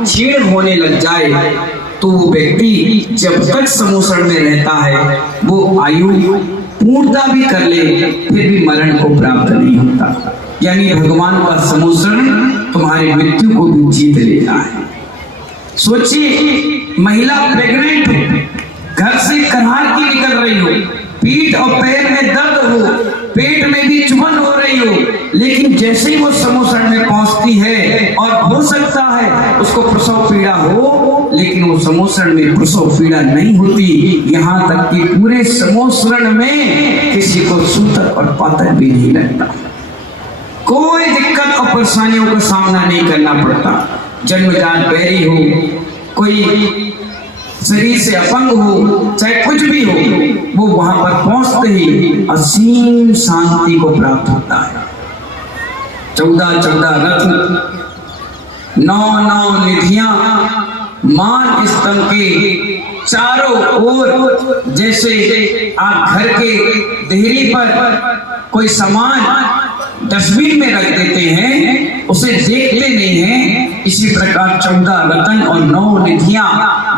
क्षीण होने लग जाए तो वो व्यक्ति जब तक समोसण में रहता है वो आयु पूर्णता भी कर ले फिर भी मरण को प्राप्त नहीं होता। यानी भगवान का समोसण तुम्हारी मृत्यु को भी जीत लेता है। सोचिए, महिला प्रेग्नेंट, घर से करार की निकल रही हो, पीठ और पैर में दर्द हो, पेट में भी चुभन हो रही हो, लेकिन जैसे ही वो समोसण में पहुंचती है, और हो सकता है उसको प्रसव पीड़ा हो, लेकिन वो समोसण में प्रसव पीड़ा नहीं होती। यहाँ तक कि पूरे समोसण में किसी को सूतक और पातक भी नहीं लगता, कोई दिक्कत और परेशानियों का सामना नहीं करना पड़ता। जन्मजात बैरी हो, कोई शरीर से अपंग हो, चाहे कुछ भी हो, वो वहां पर पहुंचते ही असीम शांति को प्राप्त होता है। 14 रत्न, 9 निधियां मान स्तंभ के चारों ओर, जैसे आप घर के देहरी पर कोई सामान डस्टबिन में रख देते हैं, उसे देखते नहीं हैं, इसी प्रकार 14 रत्न और 9 निधियां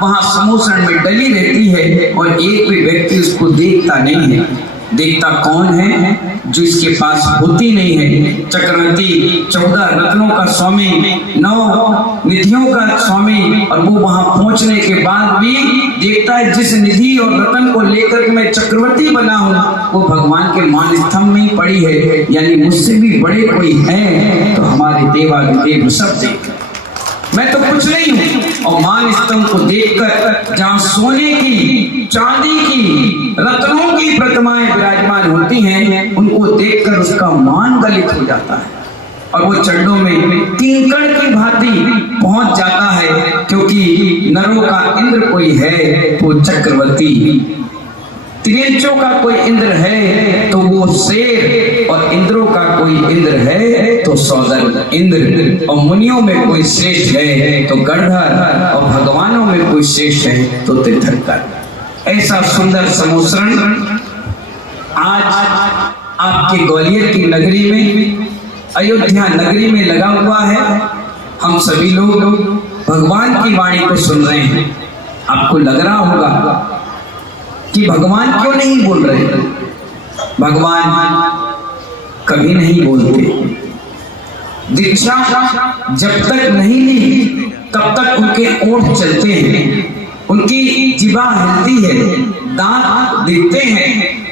वहां समोसण में डली रहती है और एक भी व्यक्ति उसको देखता नहीं है। देखता कौन है? जो इसके पास होती नहीं है। चक्रवर्ती 14 रत्नों का स्वामी, 9 निधियों का स्वामी, और वो वहां पहुंचने के बाद भी देखता है जिस निधि और रत्न को लेकर के मैं चक्रवर्ती बना हूं वो भगवान के मान स्तंभ में पड़ी है, यानी मुझसे भी बड़े कोई है तो हमारे देवादिदेव सब देख, मैं तो कुछ नहीं हूं। और मान स्तंभ को देखकर जहां सोने की, चांदी की, रत्नों की प्रतिमाएं विराजमान होती हैं, उनको देखकर उसका मान गलित हो जाता है और वो चंडों में किंकड़ की भांति पहुंच जाता है, क्योंकि नरों का इंद्र कोई है तो चक्रवर्ती, त्रियंचों का कोई इंद्र है तो वो शेर, और इंद्रों का कोई इंद्र है तो सौदर इंद्र, और मुनियों में कोई श्रेष्ठ है तो गणधर, और भगवानों में कोई श्रेष्ठ है तो तीर्थंकर। ऐसा सुंदर समोसण आज आपके ग्वालियर की नगरी में, अयोध्या नगरी में लगा हुआ है। हम सभी लोग भगवान की वाणी को सुन रहे हैं। आपको लग रहा होगा कि भगवान क्यों नहीं बोल रहे? भगवान कभी नहीं बोलते। दीक्षा जब तक नहीं ली तब तक उनके ओंठ चलते हैं, उनकी जिभा हिलती है, दांत दिखते हैं,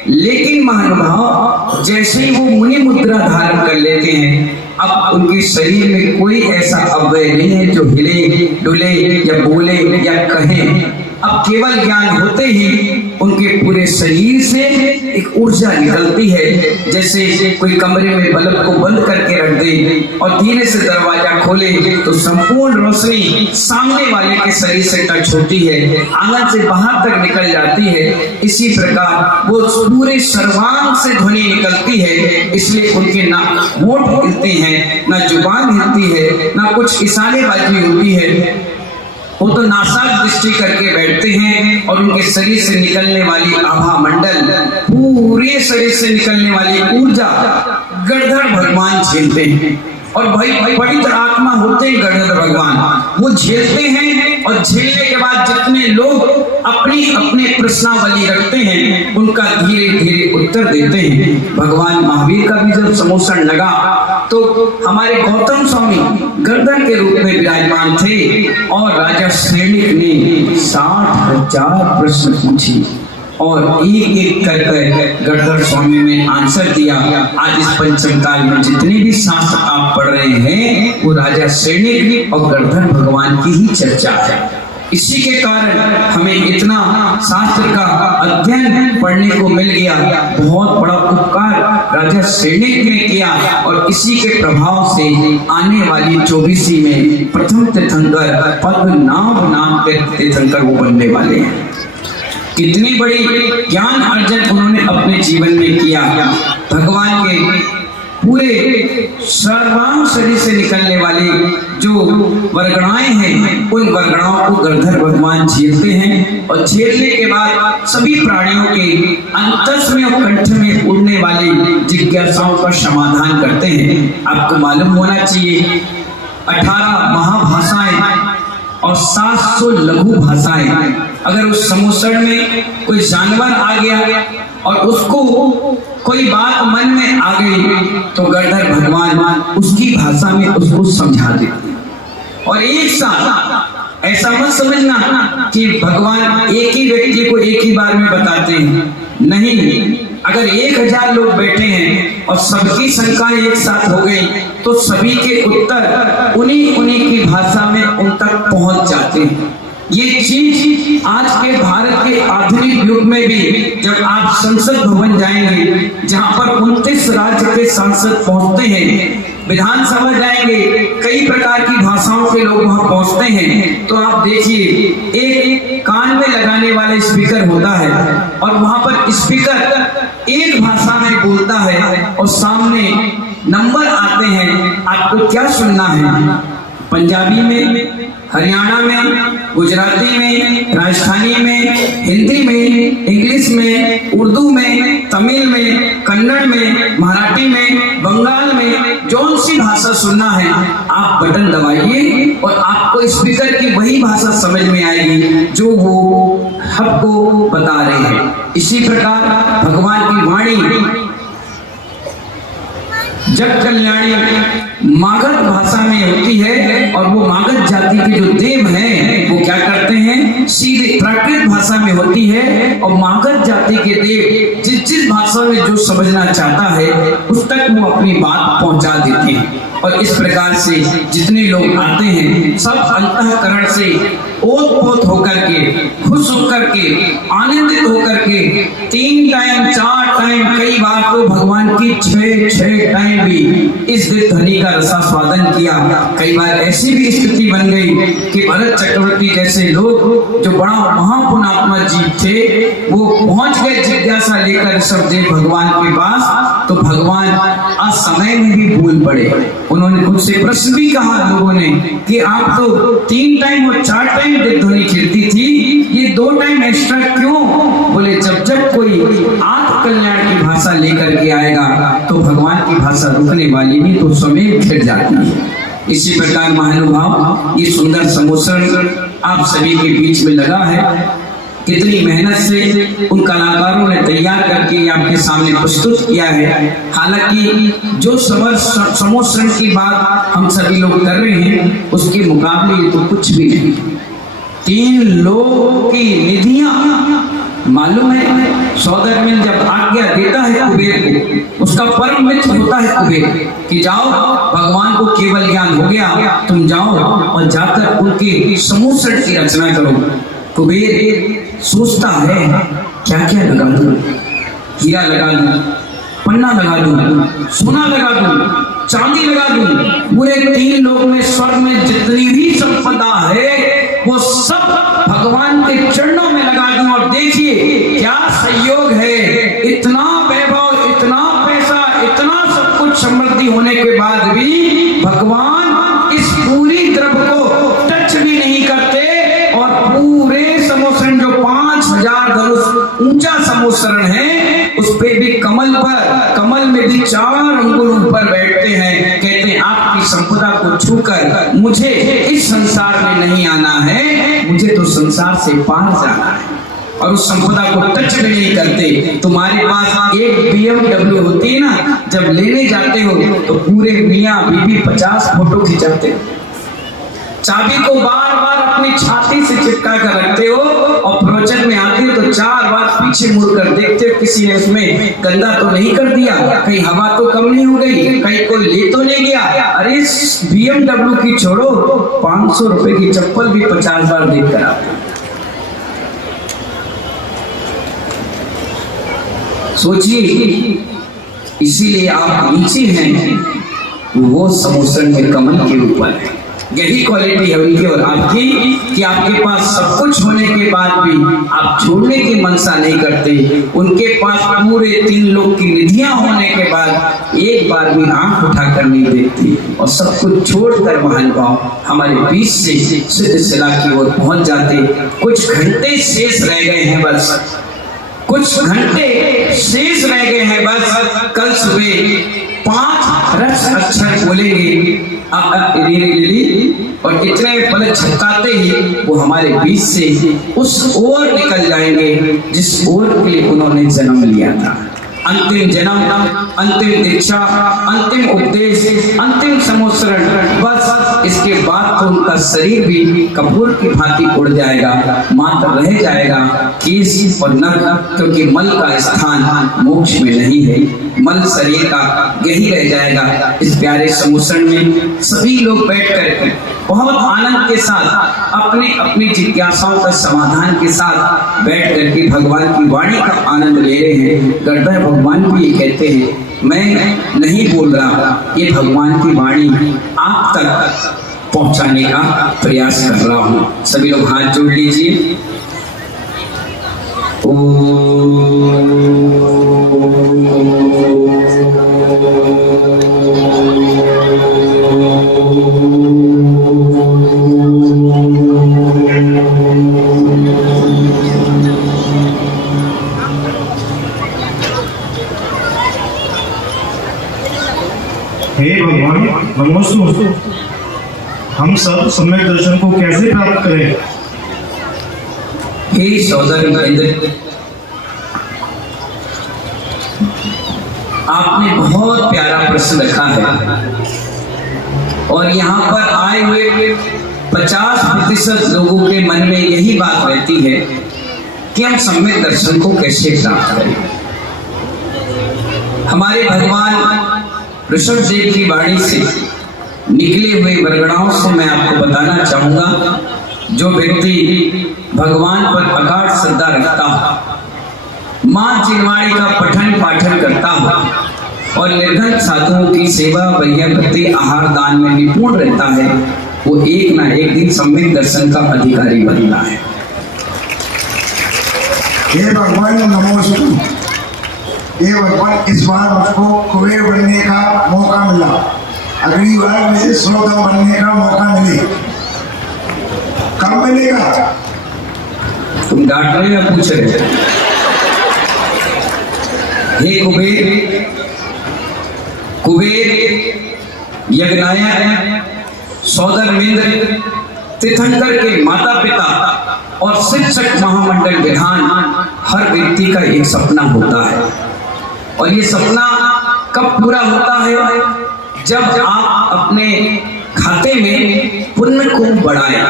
लेकिन महानुभाव जैसे ही वो मुनि मुद्रा धारण कर लेते हैं, अब उनके शरीर में कोई ऐसा अवयव नहीं है जो हिले डुले या बोले या कहे। अब केवल ज्ञान होते ही उनके पूरे शरीर से एक ऊर्जा निकलती है, जैसे कोई कमरे में बल्ब को बंद करके रख दे और धीरे से दरवाजा खोले तो संपूर्ण रोशनी सामने वाले के शरीर से टच होती है, आंगन से बाहर तक निकल जाती है। इसी प्रकार वो पूरे सर्वांग से ध्वनि निकलती है, इसलिए उनके ना होंठ हिलते हैं, ना जुबान हिलती है, ना कुछ इशारेबाजी होती है। वो तो नासाक दृष्टि करके बैठते हैं और उनके शरीर से निकलने वाली आभा मंडल, पूरे शरीर से निकलने वाली ऊर्जा गणधर भगवान झेलते हैं। और भाई पवित्र आत्मा होते हैं गणधर भगवान, वो झेलते हैं और झेलने के बाद जितने लोग अपनी अपने प्रश्नावली रखते हैं उनका धीरे धीरे उत्तर देते हैं। भगवान महावीर का भी जब समोसण लगा तो हमारे गौतम स्वामी गर्दन के रूप में विराजमान थे और राजा सैनिक ने 60,000 प्रश्न पूछे और एक एक कर गणधर स्वामी ने आंसर दिया। आज इस पंचम काल में जितने भी शास्त्र आप पढ़ रहे हैं वो राजा सैनिक और गणधर भगवान की ही चर्चा है। इसी के कारण हमें इतना शास्त्र का अध्ययन पढ़ने को मिल गया। बहुत बड़ा उपकार राजा सैनिक ने किया और इसी के प्रभाव से आने वाली 24वीं में प्रथम तीर्थंकर पद्मनाभ नाम के तीर्थंकर वो बनने वाले हैं। कितनी बड़ी ज्ञान अर्जन उन्होंने अपने जीवन में किया। भगवान के पूरे सर्वांग शरीर से निकलने वाली जो वरगणाएं हैं उन वरगणाओं को गणधर भगवान झेलते हैं और झेलने के बाद सभी प्राणियों के अंतस में और कंठ में उड़ने वाली जिज्ञासाओं का समाधान करते हैं। आपको मालूम होना चाहिए 18 महाभाषाएं और 700 लघु भाषाएं। अगर उस समोसण में कोई जानवर आ गया और उसको कोई बात मन में आ गई तो गणधर भगवान उसकी भाषा में उसको समझा देते। और एक साथ ऐसा मत समझना कि भगवान एक ही व्यक्ति को एक ही बार में बताते हैं, नहीं। अगर 1000 लोग बैठे हैं और सबकी शंकाएं एक साथ हो गई तो सभी के उत्तर उन्हीं की भाषा में उन तक पहुंच जाते हैं। ये चीज आज के भारत के आधुनिक युग में भी जब आप संसद भवन जाएंगे, जहां पर 29 राज्य के सांसद पहुंचते हैं, विधानसभा जाएंगे, कई प्रकार की भाषाओं के लोग वहां पहुंचते हैं, तो आप देखिए एक कान में लगाने वाला स्पीकर होता है और वहां पर स्पीकर एक भाषा में बोलता है और सामने नंबर आते हैं, आपको क्या सुनना है, पंजाबी में, हरियाणा में, गुजराती में, राजस्थानी में, हिंदी में, इंग्लिश में, उर्दू में, तमिल में, कन्नड़ में, मराठी में, बंगाल में, जौन सी भाषा सुनना है आप बटन दबाइए और आपको स्पीकर की वही भाषा समझ में आएगी जो वो आपको बता रहे हैं। इसी प्रकार भगवान की वाणी जग कल्याणी मागध भाषा में होती है और वो मागध जाति के जो देव हैं वो क्या करते हैं, सीधे प्राकृत भाषा में होती है और मागध जाति के देव जिस भाषा में जो समझना चाहता है उस तक वो अपनी बात पहुंचा देते हैं। और इस प्रकार से जितने लोग आते हैं सब अंतःकरण से ओत-पोत होकर के, खुश होकर के, आनंदित होकर के 3 टाइम 4 टाइम, कई बार तो भगवान की 6 टाइम भी इस दिव्य ध्वनि का रसास्वादन किया। कई बार ऐसी भी स्थिति बन गई कि भरत चक्रवर्ती जैसे लोग जो बड़ा महापुण्यात्मा जीव थे वो पहुंच गए जिज्ञासा लेकर ऋषभदेव भगवान के पास, तो भगवान आज समय में भी भूल पड़े। उन्होंने उनसे प्रश्न भी कहा लोगों ने कि आप तो 3 टाइम और 4 टाइम दिव्य ध्वनि खिलती थी, ये 2 टाइम एक्स्ट्रा क्यों? बोले जब कोई आत्म कल्याण की भाषा लेकर के आएगा तो भगवान की भाषा रुकने वाली नहीं, तो समय खिल जाती है। इसी प्रकार महानुभाव ये सुंदर समोसण आप सभी के बीच में लगा है, कितनी मेहनत से उन कलाकारों ने तैयार करके आपके सामने प्रस्तुत किया है। हालांकि जो समोसण की बात हम सभी लोग कर रहे हैं उसके मुकाबले तो कुछ भी नहीं। 3 लोगों की निधियां, मालूम है सौदर में जब आज्ञा देता है कुबेर को, उसका परम मित्र होता है कुबेर कि जाओ भगवान को केवल ज्ञान हो गया, तुम जाओ और जाकर उनके समोसण की रचना करो। कुबेर सोचता है क्या क्या लगा दूं, हीरा लगा दूं, पन्ना लगा दूं, सोना लगा दूं, चांदी लगा दूं, पूरे 3 लोक में स्वर्ग में जितनी भी संपदा है वो सब भगवान के चरणों में लगा दूं। और देखिए क्या संयोग है, इतना वैभव, इतना पैसा, इतना सब कुछ समृद्धि होने के बाद भी भगवान इस पूरी द्रव्य को टच भी नहीं करते और पूरे समोसरण जो 5000 धनुष ऊंचा समोसरण है उस पे भी कमल में भी 4 अंगुल ऊपर बैठते हैं। कहते हैं आपकी संपदा को छूकर मुझे इस संसार में नहीं आना है, मुझे तो संसार से पार जाना है। और उस संपदा को टच भी नहीं करते। तुम्हारे पास एक BMW होती है ना, जब लेने जाते हो तो पूरे मियाँ बीबी 50 फोटो खिंचाते हो, चाबी को बार बार अपनी छाती से चिपका कर रखते हो और प्रोजेक्ट में आते हो तो 4 बार पीछे मुड़कर देखते हो किसी ने उसमें गंदा तो नहीं कर दिया, कहीं हवा तो कम नहीं हो गई, कहीं कोई ले तो नहीं गया। अरे BMW की छोड़ो, 500 रुपए की चप्पल भी 50 बार देख कर आते। सोचिए, इसीलिए आप नीचे हैं, वो समोसण के कमल के ऊपर है। यही क्वालिटी है उनकी और आपकी कि आपके पास सब कुछ होने के बाद भी आप छोड़ने की मनसा नहीं करते। उनके पास पूरे 3 लोक की निधियां होने के बाद एक बार भी आंख उठाकर नहीं देखती और सब कुछ छोड़कर महानुभाव हमारे बीच से सिद्धशिला की ओर पहुंच जाते। कुछ घंटे शेष रह गए हैं, बस कुछ घंटे शेष रह गए हैं बस। कल सुबह 5 रस अक्षर बोलेंगे और इतने पलक झपकाते ही वो हमारे बीच से उस ओर निकल जाएंगे जिस ओर के लिए उन्होंने जन्म लिया था। अंतिम जन्म, अंतिम दीक्षा, अंतिम उपदेश, अंतिम समोसरण, बस इसके बाद तो उनका शरीर भी कपूर की भांति उड़ जाएगा, मात्र रह जाएगा केश और नख, क्योंकि मल का स्थान मोक्ष में नहीं है, मल शरीर का यही रह जाएगा। इस प्यारे समोसरण में सभी लोग बैठ कर बहुत आनंद के साथ अपने अपनी जिज्ञासाओं का समाधान के साथ बैठ करके भगवान की वाणी का आनंद ले रहे हैं। गणधर भगवान भी ये कहते हैं, मैं नहीं बोल रहा, ये भगवान की वाणी आप तक पहुंचाने का प्रयास कर रहा हूं। सभी लोग हाथ जोड़ लीजिए। हे भगवान नमोस्तु, हम सब सम्यक दर्शन को कैसे प्राप्त करें? हे सौदर इंद्र, आपने बहुत प्यारा प्रश्न रखा है और यहाँ पर आए हुए 50% लोगों के मन में यही बात रहती है कि हम सम्यक दर्शन को कैसे प्राप्त करें। हमारे भगवान ऋषभ देव की वाणी से निकले हुए वरगणाओं से मैं आपको बताना चाहूंगा, जो व्यक्ति भगवान पर अगाध श्रद्धा रखता हो, मां जिनवाणी का पठन पाठन करता हो और निर्धन साधुओं की सेवा वैयाकृति आहार दान में निपुण रहता है, वो एक ना एक दिन सम्यक दर्शन का अधिकारी बनता है। हे भगवान नमोस्तु, ये भगवान इस बार मुझको कुबेर बनने का मौका मिला, अगली बार मुझे स्रोतम बनने का मौका मिले, कब मिलेगा? तुम डांट रहे या पूछ रहे? हे कुबेर, कुबेर यज्ञनायक सौदरमिंद्र तीर्थंकर के माता पिता और शिक्षक महामंडल विधान, हर व्यक्ति का एक सपना होता है और ये सपना कब पूरा होता है? जब आप अपने खाते में पुण्य को बढ़ाएं।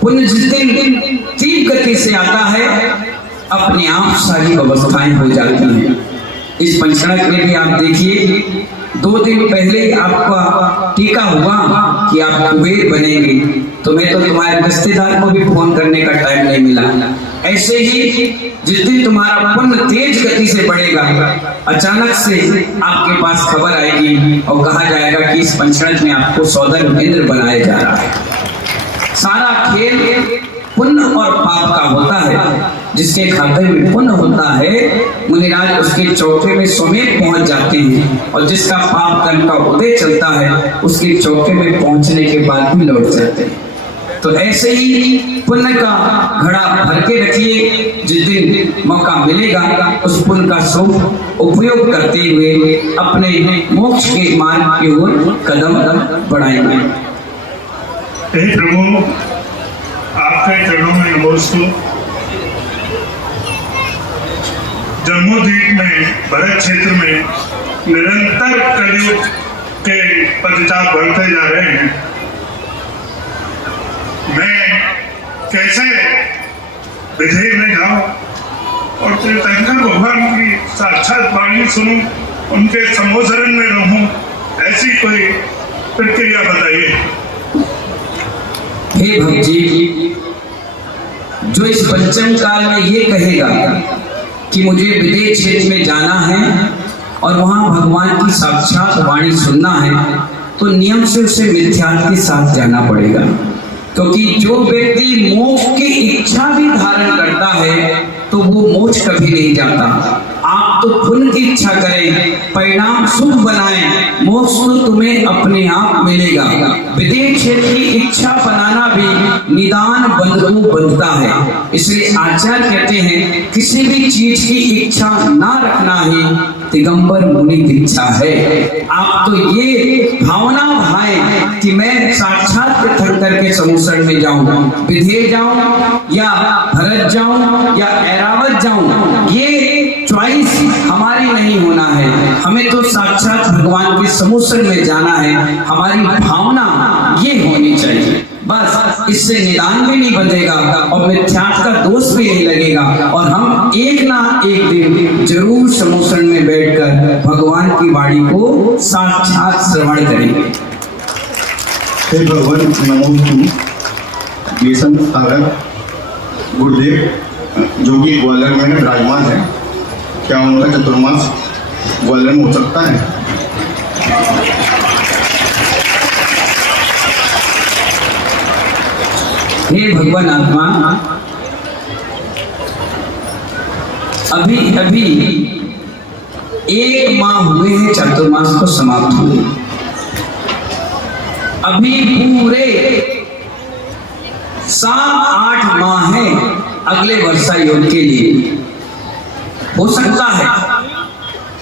पुण्य जिस दिन तीव्र गति से आता है, अपने आप सारी व्यवस्थाएं हो जाती हैं। इस पंचकर्म में भी आप देखिए, 2 दिन पहले आपका टीका हुआ कि आप कुबेर बनेंगे, तो मैं तो तुम्हारे रिश्तेदार को भी फोन करने का टाइम नहीं मिला। ऐसे ही जिस दिन तुम्हारा पुण्य तेज गति से बढ़ेगा, अचानक से आपके पास खबर आएगी और कहा जाएगा कि इस पंचकर्म में आपको सौदरमिंद्र बनाया जा रहा है। सारा खेल पुण्य और पाप का होता है। जिसके खाते में पुण्य होता है, मुनिराज उसके चौके में समेत पहुंच जाते हैं, और जिसका पाप कर्म का उदय चलता है, उसके चौके में पहुंचने के बाद भी लौट जाते हैं। तो ऐसे ही पुण्य का घड़ा भर के रखिए, जिस दिन मौका मिलेगा उस पुण्य का शुभ उपयोग करते हुए अपने मोक्ष के मार्ग की ओर कदम बढ़ाएंगे। हे प्रभु, आपके चरणों में नमोस्तु। जम्मूद्वीप में भरत क्षेत्र में निरंतर कलयुग के पश्चात बढ़ते जा रहे हैं। मैं कैसे विधेय में जाऊं और तीर्थंकर भगवान की साक्षात वाणी सुनूं, उनके संबोधन में रहूं, ऐसी कोई प्रक्रिया बताइए। हे भक्त जी, जो इस पंचम काल में ये कहेगा कि मुझे विदेश क्षेत्र में जाना है और वहां भगवान की साक्षात वाणी सुनना है, तो नियम से उसे मिथ्यात्व के साथ जाना पड़ेगा। क्योंकि जो व्यक्ति मोक्ष की इच्छा भी धारण करता है, तो वो मोक्ष कभी नहीं जाता। आप तो पुण्य की इच्छा करें, परिणाम शुभ बनाएं, मोक्ष तो तुम्हें अपने आप मिलेगा। विदेश क्षेत्र की इच्छा बनाना भी निदान बंध को बंधता है। इसलिए आचार्य कहते हैं, किसी भी चीज की इच्छा ना रखना ही दिगंबर मुनि दीक्षा है। आप तो ये भावना भाए कि मैं साक्षात तीर्थंकर के समुसरण में जाऊं, विधेय जाऊं या भरत जाऊं या ऐरावत जाऊं, ये चॉइस हमारी नहीं होना है। हमें तो साक्षात भगवान के समुसरण में जाना है। हमारी भावना ये होनी चाहिए। बस इससे निदान भी नहीं बंधेगा और मिथ्यात्व का दोष भी नहीं लगेगा, और हम एक ना एक दिन जरूर समुसरण में बैठकर भगवान की वाणी को साक्षात श्रवण करेंगे। हे भगवान नमो बेसन सागर गुरुदेव जो कि ग्वालियर में विराजमान है, क्या उनका चतुर्मास ग्वालियर में हो सकता है? हे भगवान आत्मा, अभी अभी 1 माह हुए हैं चतुर्मास को समाप्त हुए। अभी पूरे 7-8 माह हैं अगले वर्षा योग के लिए। हो सकता है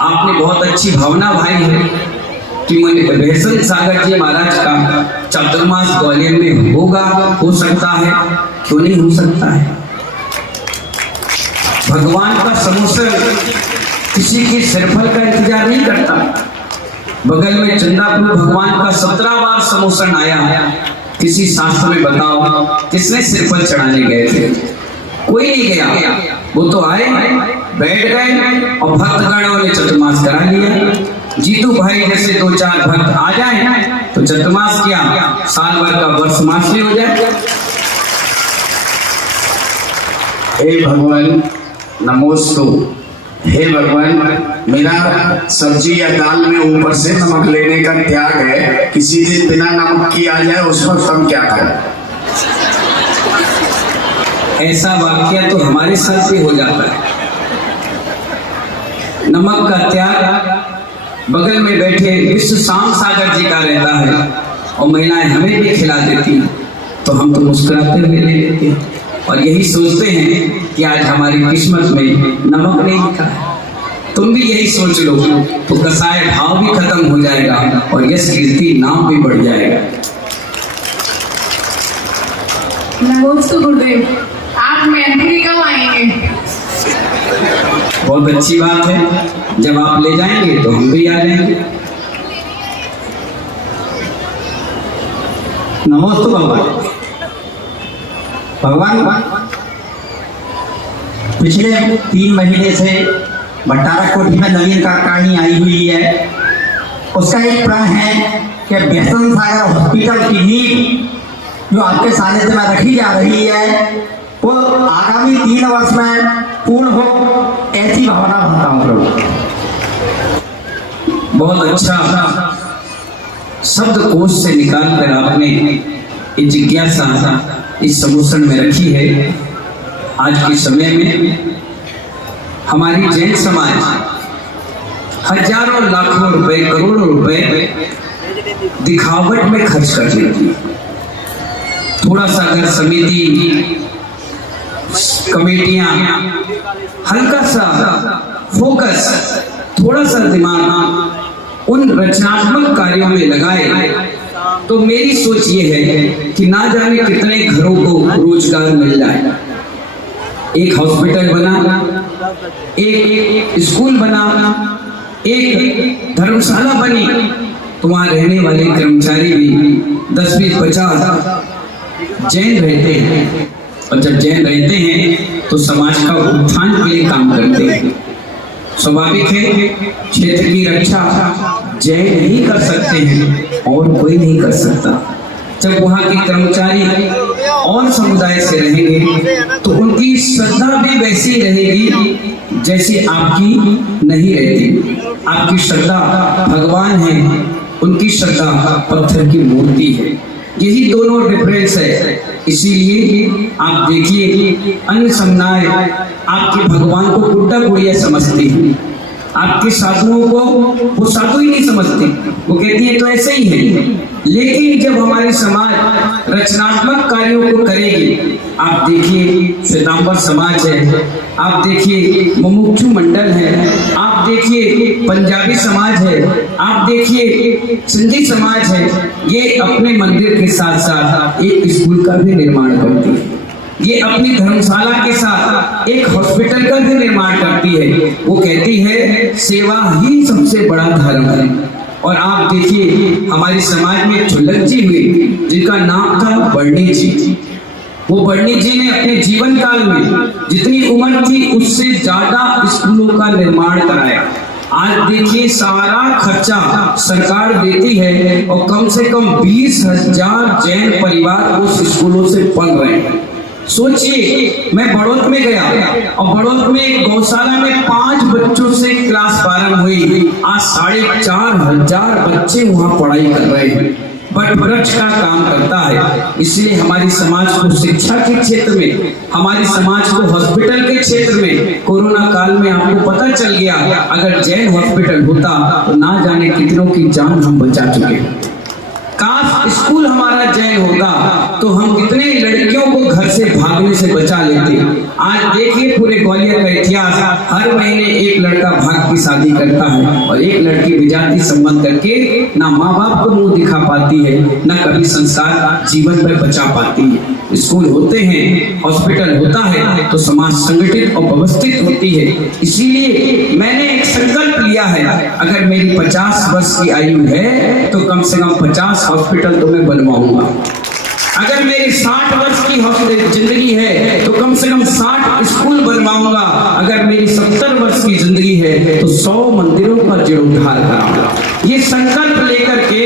आपने बहुत अच्छी भावना भाई है कि बेसन सागर जी महाराज का चतुर्मास ग्वालियर में होगा, हो सकता है, क्यों नहीं हो सकता है। भगवान का समुसरण किसी के सिरफल का इंतजार नहीं करता। बगल में चंदापुर भगवान का 17 बार समुसरण आया। किसी शास्त्र में बताओ किसने सिरफल चढ़ाने गए थे? कोई नहीं गया। वो तो आए, बैठ गए और भक्तगणों ने चतुर्मास करा लिया। जीतू भाई जैसे 2-4 भक्त आ जाए तो चतुर्मास किया, साल भर का वर्ष मास भी हो जाए। हे भगवान नमोस्तु। हे भगवान, मेरा सब्जी या दाल में ऊपर से नमक लेने का त्याग है। किसी दिन बिना नमक की आ जाए, उस वक्त हम क्या करें? ऐसा वाक्य तो हमारे साथ भी हो जाता है। नमक का त्याग बगल में बैठे विश्व शाम सागर जी का रहता है, और महिलाएं हमें भी खिला देती, तो हम तो मुस्कुराते हुए ले लेते हैं और यही सोचते हैं कि आज हमारी किस्मत में नमक नहीं लिखा है। तुम भी यही सोच लो तो कसाय भाव भी खत्म हो जाएगा और यश कीर्ति नाम भी बढ़ जाएगा। नमोस्तु गुरुदेव, आप मैथिली कब आएंगे? बहुत अच्छी बात है, जब आप ले जाएंगे तो हम भी आ जाएंगे। नमोस्तु भगवान। भगवान, पिछले 3 महीने से भट्टारा कोठी में नवीन कहानी आई हुई है। उसका एक प्रण है कि बेसन सागर हॉस्पिटल की नींव जो आपके सानिध्य में रखी जा रही है वो आगामी 3 वर्ष में पूर्ण हो, ऐसी भावना भरता हूँ प्रभु। बहुत अच्छा शब्द कोश से निकाल कर आपने ये जिज्ञासा इस समुसरण में रखी है। आज के समय में हमारी जैन समाज हजारों लाखों रुपए, करोड़ों रुपए दिखावट में खर्च कर लेती है। थोड़ा सा अगर समिति, कमेटियां हल्का सा फोकस, थोड़ा सा दिमाग उन रचनात्मक कार्यों में लगाए तो मेरी सोच ये है कि ना जाने कितने घरों को रोजगार मिल जाए। एक हॉस्पिटल बना, एक स्कूल बना, एक धर्मशाला बनी, तो वहां रहने वाले कर्मचारी भी 10-20-50 जैन रहते हैं, और जब जैन रहते हैं तो समाज का उत्थान के लिए काम करते हैं। स्वाभाविक है क्षेत्र की रक्षा जैन ही कर सकते हैं और कोई नहीं कर सकता। जब वहाँ के कर्मचारी और समुदाय से रहेंगे तो उनकी श्रद्धा भी वैसी रहेगी जैसी आपकी नहीं रहती। आपकी श्रद्धा भगवान है, उनकी श्रद्धा पत्थर की मूर्ति है। यही दोनों डिफरेंस है। इसीलिए आप देखिए अन्य समुदाय आपके भगवान को गुड्डा गुड़िया समझते हैं, आपके साधुओं को वो साधु ही नहीं समझते, वो कहती है तो ऐसे ही है। लेकिन जब हमारे समाज रचनात्मक कार्यों को करेगी, आप देखिए श्वेतांबर समाज है, आप देखिए मुमुक्षु मंडल है, आप देखिए पंजाबी समाज है, आप देखिए सिंधी समाज है, ये अपने मंदिर के साथ साथ एक स्कूल का भी निर्माण करती है, ये अपनी धर्मशाला के साथ एक हॉस्पिटल का भी निर्माण करती है। वो कहती है सेवा ही सबसे बड़ा धर्म है। और आप देखिए हमारे समाज में चुल्लक जी हुए जिनका नाम था बर्नी जी, वो बर्नी जी ने अपने जीवन काल में जितनी उम्र थी उससे ज्यादा स्कूलों का निर्माण कराया। आज देखिए सारा खर्चा सरकार देती है और कम से कम 20,000 जैन परिवार उस स्कूलों से पल रहे हैं। सोचिए, मैं बड़ौत में गया और बड़ौत में एक गौशाला में 5 बच्चों से क्लास प्रारंभ हुई, आज 4,500 बच्चे वहां पढ़ाई कर रहे हैं। बट वृक्ष का काम करता है, इसलिए हमारे समाज को शिक्षा के क्षेत्र में, हमारे समाज को हॉस्पिटल के क्षेत्र में, कोरोना काल में आपको पता चल गया अगर जैन हॉस्पिटल होता तो ना जाने कितनों की जान हम बचा चुके। काश स्कूल हमारा जैन होता तो हम कितने लड़कियों को घर से भागने से बचा लेते। आज देखिए पूरे ग्वालियर का इतिहास, हर महीने एक लड़का भाग की शादी करता है और एक लड़की विजाती संबंध करके ना माँ बाप को मुंह दिखा पाती है, ना कभी संस्कार जीवन में बचा पाती है। स्कूल होते हैं, हॉस्पिटल होता है तो समाज संगठित और व्यवस्थित होती है। इसीलिए मैंने एक संकल्प लिया है, अगर मेरी 50 वर्ष की आयु है तो कम से कम 50 हॉस्पिटल तो मैं बनवाऊंगा। अगर मेरी 60 वर्ष की जिंदगी है तो कम से कम 60 स्कूल बनवाऊंगा। अगर मेरी 70 वर्ष की जिंदगी है तो 100 मंदिरों का जीर्णोद्धार कराऊंगा। ये संकल्प लेकर के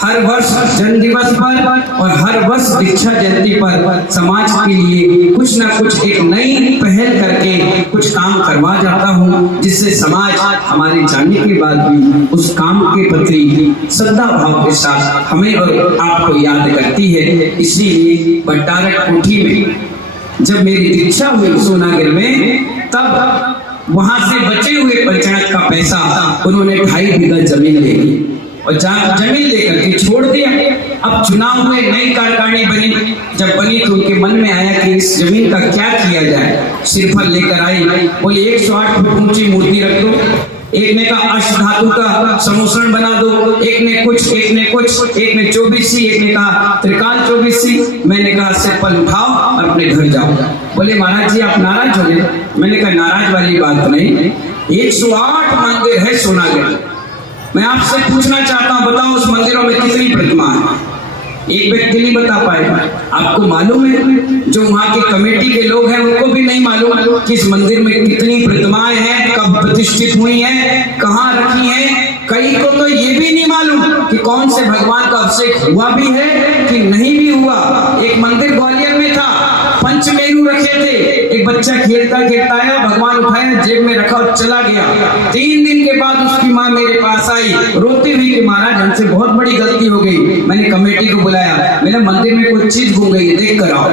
हर वर्ष जन्म दिवस पर और हर वर्ष दीक्षा जयंती पर समाज के लिए कुछ ना कुछ एक नई पहल करके कुछ काम करवा जाता हूँ, जिससे समाज हमारे जाने के बाद भी उस काम के प्रति श्रद्धा भाव के साथ हमें और आपको याद करती है। इसीलिए बट्टारक कोठी में जब मेरी दीक्षा हुई सोनागिर में, तब वहां से बचे हुए पंचायत का पैसा उन्होंने 2.5 बीघा जमीन ले ली और जमीन लेकर के छोड़ दिया। अब चुनाव हुए, नई कार्यकारिणी बनी, जब बनी तो उनके मन में आया कि इस जमीन का क्या किया जाए। सिरफल लेकर आई, बोले 108 फुट ऊंची मूर्ति रख दो, एक ने कहा अष्टधातु का समूषण बना दो, एक ने कुछ, एक ने 24सी, एक ने कहा त्रिकाल 24सी। मैंने कहा सिरफल उठाओ और अपने घर जाओ। बोले महाराज जी आप नाराज हो गए। मैंने कहा नाराज वाली बात नहीं, 108 मंदिर है सोनागिर। मैं आपसे पूछना चाहता हूँ, बताओ उस मंदिरों में कितनी प्रतिमा है? एक व्यक्ति नहीं बता पाएगा। आपको मालूम है, जो वहाँ की कमेटी के लोग हैं उनको भी नहीं मालूम कि इस मंदिर में कितनी प्रतिमाएं हैं, कब प्रतिष्ठित हुई हैं, कहाँ रखी हैं। कई को तो ये भी नहीं मालूम कि कौन से भगवान का अभिषेक हुआ भी है कि नहीं भी हुआ। एक मंदिर ग्वालियर में था, पंचमेरु रखे थे, एक बच्चा खेलता खेलता आया, भगवान उठाया जेब में रखा और चला गया। 3 दिन के बाद उसकी माँ मेरे पास आई रोती हुई कि महाराज हमसे बहुत बड़ी गलती हो गई। मैंने कमेटी को बुलाया, मेरे मंदिर में कोई चीज घूम गई है, देख कर आओ।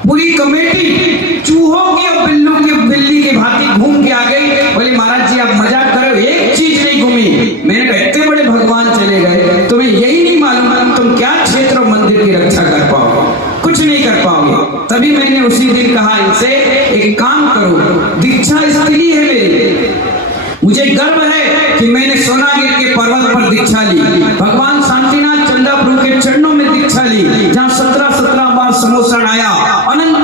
पूरी कमेटी चूहों की और बिल्ली की भांति घूम के आ गई। बोले महाराज जी आप मजाक करो, एक चीज नहीं घूमी। मैंने कहा इतने बड़े भगवान चले गए, तुम्हें यही नहीं मालूम तुम क्या क्षेत्र मंदिर की रक्षा कर पाओगे? कुछ नहीं कर पाओगे। तभी मैंने उसी दिन कहा इनसे, एक काम करो, दीक्षा स्थली है मेरी, मुझे गर्व है कि मैंने सोनागिर के पर्वत पर दीक्षा ली, भगवान शांतिनाथ चंदा प्रभु के चरणों में दीक्षा ली, जहाँ 17 बार समोषण आया, अनंत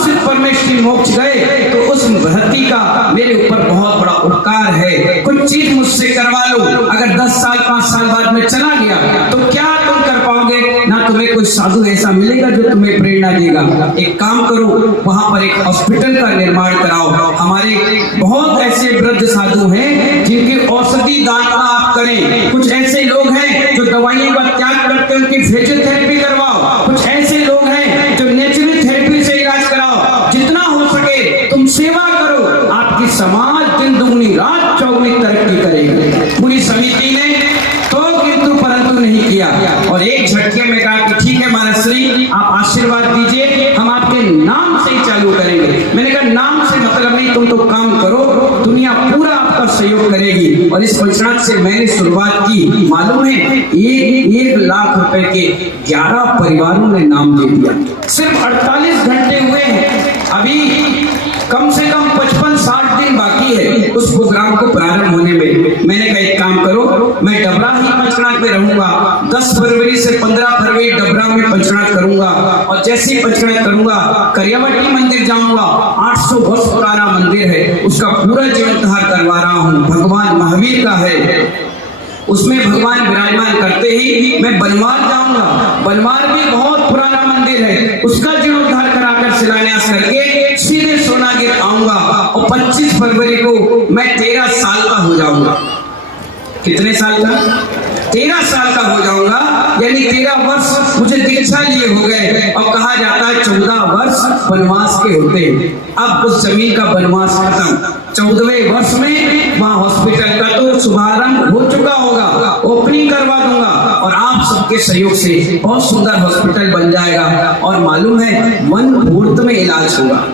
सिद्ध परमेश्वरी मोक्ष गए। तो उस धरती का मेरे ऊपर बहुत बड़ा उपकार है। कुछ चीज मुझसे करवा लो, अगर 10 साल 5 साल बाद में चला गया तो क्या तुम कर पाओगे? ना तुम्हें कोई साधु ऐसा मिलेगा जो तुम्हें प्रेरणा देगा। एक काम करो, वहां पर एक हॉस्पिटल का निर्माण कराओ। हमारे बहुत ऐसे वृद्ध साधु हैं जिनकी औषधि दान आप करें। कुछ ऐसे लोग हैं जो दवाइयों का त्याग करके उनकी फिजियोथेरेपी करवाओ। कुछ ऐसे लोग हैं जो नेचुरल थेरेपी से इलाज कराओ। जितना हो सके तुम सेवा करो, आपकी समाज दिन दुगनी रात चौगुनी तरक्की करेगी। पूरी समिति ने तो किंतु परंतु नहीं किया और एक झटके में कहा कि ठीक है महाराज श्री आप आशीर्वाद दीजिए, हम आपके नाम से ही चालू करेंगे। मैंने कहा नाम से मतलब नहीं, तुम तो काम करो, दुनिया पूरा आपका सहयोग करेगी। और इस पंचनाथ से मैंने शुरुआत की, मालूम है 1 लाख रुपए के 11 परिवारों ने नाम दे दिया। सिर्फ 48 घंटे हुए हैं, अभी कम से कम 55-60 दिन बाकी है उस प्रोग्राम को प्रारंभ होने में। मैंने कहा एक काम करो, मैं डबरा ही पंचनाथ में रहूंगा। 10 फरवरी से 15 फरवरी डबरा में पंचनाथ करूंगा, और जैसे ही पंचनाथ करूंगा करियावटी मंदिर जाऊंगा। 800 वर्ष पुराना मंदिर है, उसका पूरा जीर्णोद्धार करवा रहा हूँ। भगवान महावीर का है, उसमें भगवान विराजमान करते ही मैं बनवार जाऊंगा। बनवार भी बहुत पुराना मंदिर है, उसका जीर्णोद्धार कराकर शिलान्यास करके सीधे सोनागिर आऊंगा। और 25 फरवरी को मैं 13 साल का हो जाऊंगा। कितने साल का? 13 साल का हो जाऊंगा, यानी 13 वर्ष मुझे दीक्षा लिए हो गए। और कहा जाता है 14 वर्ष वनवास के होते हैं। अब उस जमीन का वनवास खत्म, 14वें वर्ष में वहाँ हॉस्पिटल का तो शुभारंभ हो चुका होगा, ओपनिंग करवा दूंगा। और आप सबके सहयोग से बहुत सुंदर हॉस्पिटल बन जाएगा। और मालूम है 1 मुहूर्त में इलाज होगा।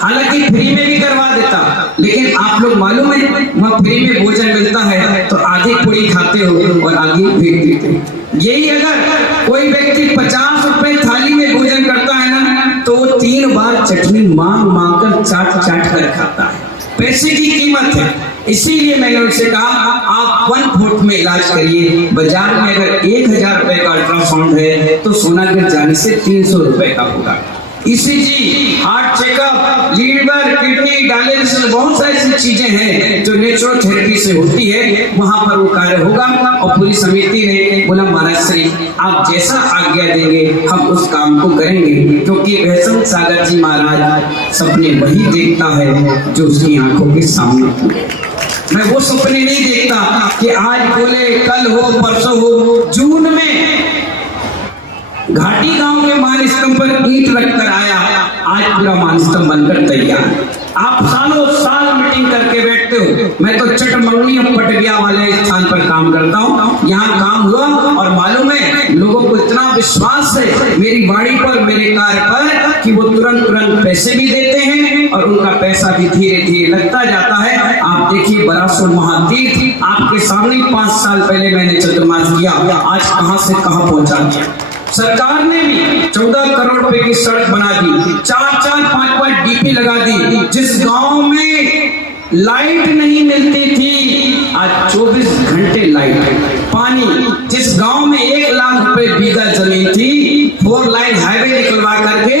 हालांकि फ्री में भी करवा देता, लेकिन आप लोग मालूम है वहाँ फ्री में भोजन मिलता है तो आधी पूरी खाते हो और आगे फेंक देते हो। यही अगर कोई व्यक्ति 50 रुपए थाली में भोजन करता है ना, तो 3 बार चटनी मांग कर चाट कर खाता है। पैसे की कीमत है, इसीलिए मैंने उनसे कहा आप 1/4 में इलाज करिए। बाजार में अगर 1000 रुपए का अल्ट्रासाउंड है तो सोनागिर जाने से 300 रुपए का होगा। ECG, heart checkup, liver, kidney, dialysis, बहुत सारी ऐसी चीजें हैं जो नेचुरोथेरेपी से होती है, वहां पर वो कार्य होगा। और पूरी समिति ने बोला महाराज श्री आप जैसा आज्ञा देंगे हम उस काम को करेंगे, क्योंकि भैसन सागर जी महाराज सपने वही देखता है जो उसकी आंखों के सामने होते। मैं वो सपने नहीं देखता कि आज बोले कल हो परसों हो। जून में घाटी गांव के मानस्तंभ पर ईंट रखकर आया, आज पूरा मानस्तंभ बनकर तैयार। आप सालों साल मीटिंग करके बैठते हो, मैं तो चटमंगनी और पटबिया वाले स्थान पर काम करता हूँ। यहाँ काम हुआ और मालूम है लोगों को इतना विश्वास है मेरी वाणी पर, मेरे कार्य पर, कि वो तुरंत पैसे भी देते हैं और उनका पैसा भी धीरे धीरे लगता जाता है। आप देखिए बरासुर महातीर्थ आपके सामने 5 साल पहले मैंने चतुर्मास किया, आज कहाँ से कहाँ पहुंचा दिया। सरकार ने भी 14 करोड़ रुपए की सड़क बना दी, 4-4, 5-5 डीपी लगा दी। जिस गांव में लाइट नहीं मिलती थी आज 24 घंटे लाइट, पानी। जिस गांव में 1 लाख रुपए बीघा जमीन थी 4 लाइन हाईवे निकलवा करके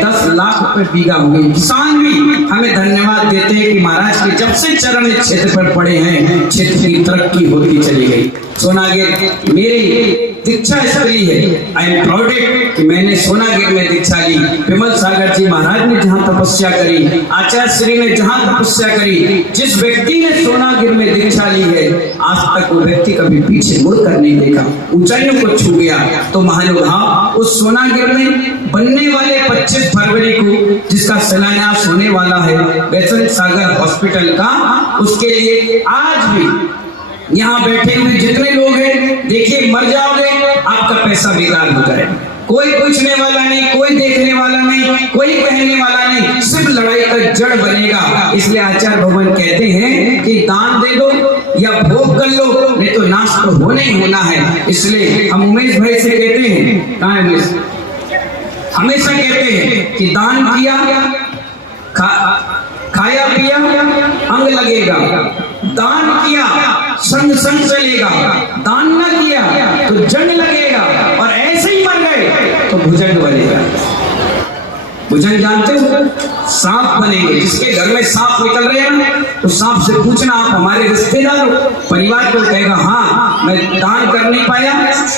10 लाख रुपए बीघा हो गई। किसान भी हमें धन्यवाद देते हैं कि महाराज के जब से चरण इस क्षेत्र पर पड़े हैं क्षेत्र की तरक्की होती चली गई। सोनागिर मेरी दीक्षा स्थली है। आई एम प्राउडेड कि मैंने सोनागिर में दीक्षा ली। विमल सागर जी महाराज ने जहाँ तपस्या करी, आचार्य श्री ने जहाँ तपस्या करी, जिस व्यक्ति ने सोनागिर में दीक्षा ली है आज तक वो व्यक्ति कभी पीछे मुड़कर नहीं देखा, ऊंचाइयों को छू गया। तो महानुभाव उस सोनागिर में बनने वाले 25 फरवरी को जिसका शिलान्यास होने वाला है वैसन सागर हॉस्पिटल का, उसके लिए आज भी यहाँ बैठे हुए जितने लोग हैं देखिए मर जाओगे आपका पैसा बेकार हो जाएगा। कोई पूछने वाला नहीं, कोई देखने वाला नहीं, कोई कहने वाला नहीं, सिर्फ लड़ाई का जड़ बनेगा। इसलिए आचार्य भगवान कहते हैं कि दान दे दो या भोग कर लो, नहीं तो नाश तो होना ही होना है। इसलिए हम उमेश भाई से कहते हैं, कहाँ है उमेश, हमेशा कहते हैं कि दान किया खाया पिया अंग लगेगा, दान किया संग संग चलेगा, दान न किया तो जंग लगेगा, और ऐसे ही मर गए तो भुजंग बनेगा। भुजंग जानते हो, सांप बनेंगे। जिसके घर में सांप निकल रहे हैं तो सांप से पूछना आप हमारे रिश्तेदार हो, परिवार को कहेगा हाँ मैं दान कर नहीं पाया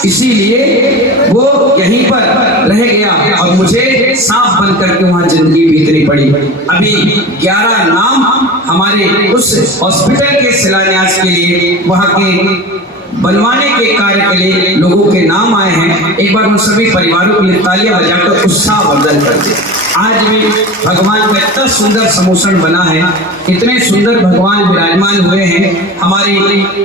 इसीलिए वो यहीं पर रह गया और मुझे सांप बन करके वहां जिंदगी बीतनी पड़ी। अभी 11 नाम हमारे उस हॉस्पिटल के शिलान्यास के लिए, वहां के बनवाने के कार्य के लिए लोगों के नाम आए हैं। एक बार उन सभी परिवारों के लिए तालियां बजाकर उत्साह वर्धन करते हैं। आज भी भगवान का इतना सुंदर समोसन बना है, इतने सुंदर भगवान विराजमान हुए हैं। हमारी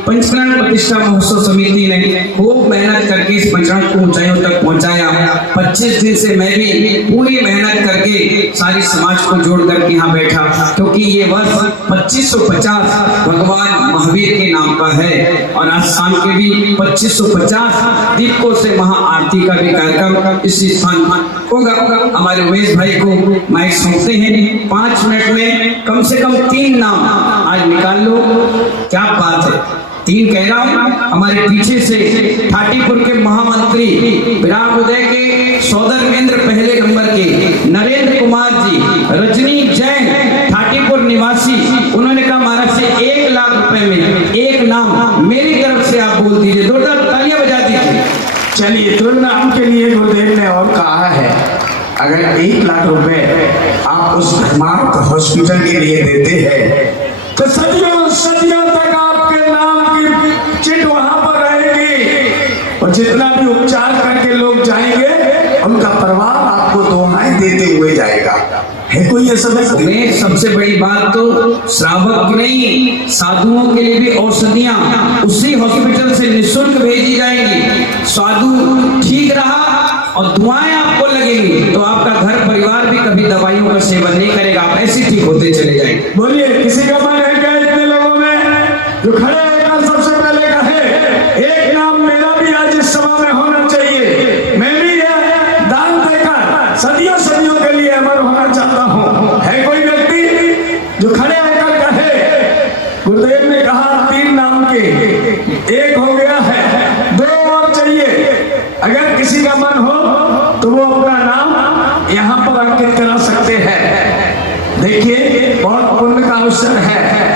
पंचकरण प्रतिष्ठा महोत्सव समिति ने खूब मेहनत करके इस पंचकरण को ऊंचाइयों तक पहुंचाया। 25 दिन से मैं भी पूरी मेहनत करके सारी समाज को जोड़ करके यहाँ बैठा, क्योंकि ये वर्ष 2550 भगवान महावीर के नाम का है। और आज शाम के भी 2550 दीपकों से महाआरती का भी कार्यक्रम इस स्थान होगा। हमारे उमेश भाई को माइक सौंपते हैं। 5 मिनट में कम से कम 3 नाम आज निकाल लो। क्या बात है, 3 कह रहा हूं। हमारे पीछे से ठाटीपुर के महामंत्री विराट उदय के सौदरमेंद्र पहले नंबर के नरेंद्र कुमार जी, रजनी जैन ठाटीपुर निवासी, उन्होंने कहा महाराज से 1 लाख रुपए में एक नाम मेरी तरफ से आप बोल दीजिए। जोरदार तालियां बजा दीजिए। चलिए, तो नाम के लिए गुरुदेव ने और कहा है, अगर 1 लाख रुपए आप उस धर्मार्थ हॉस्पिटल के लिए देते हैं तो सदियों सदियों तक आपके नाम की चिट वहां पर रहेगी, और जितना भी उपचार करके लोग जाएंगे उनका परिवार आपको दुआएं देते हुए जाएगा। है कोई ऐसा? में सबसे बड़ी बात तो श्रावक नहीं, साधुओं के लिए भी औषधियां उसी हॉस्पिटल से निःशुल्क भेजी जाएंगी। साधु ठीक रहा और दुआएं आपको लगेंगी तो आपका घर परिवार भी कभी दवाइयों का सेवन नहीं करेगा, आप ऐसे ठीक होते चले जाएंगे। बोलिए, किसी का मन है क्या इतने लोगों में जो खड़े होकर सबसे पहले कहे एक नाम मेरा भी आज इस सभा में होना चाहिए, मैं भी दान देकर सदियों सदियों के लिए अमर होना चाहता हूँ? है कोई व्यक्ति जो खड़े होकर कहे? गुरुदेव ने कहा 3 नाम के, 1 हो गया है, 2 और चाहिए। अगर किसी का मन हो तो वो अपना नाम यहाँ पर अंकित करा सकते हैं। देखिए, बहुत पुण्य का अवसर है।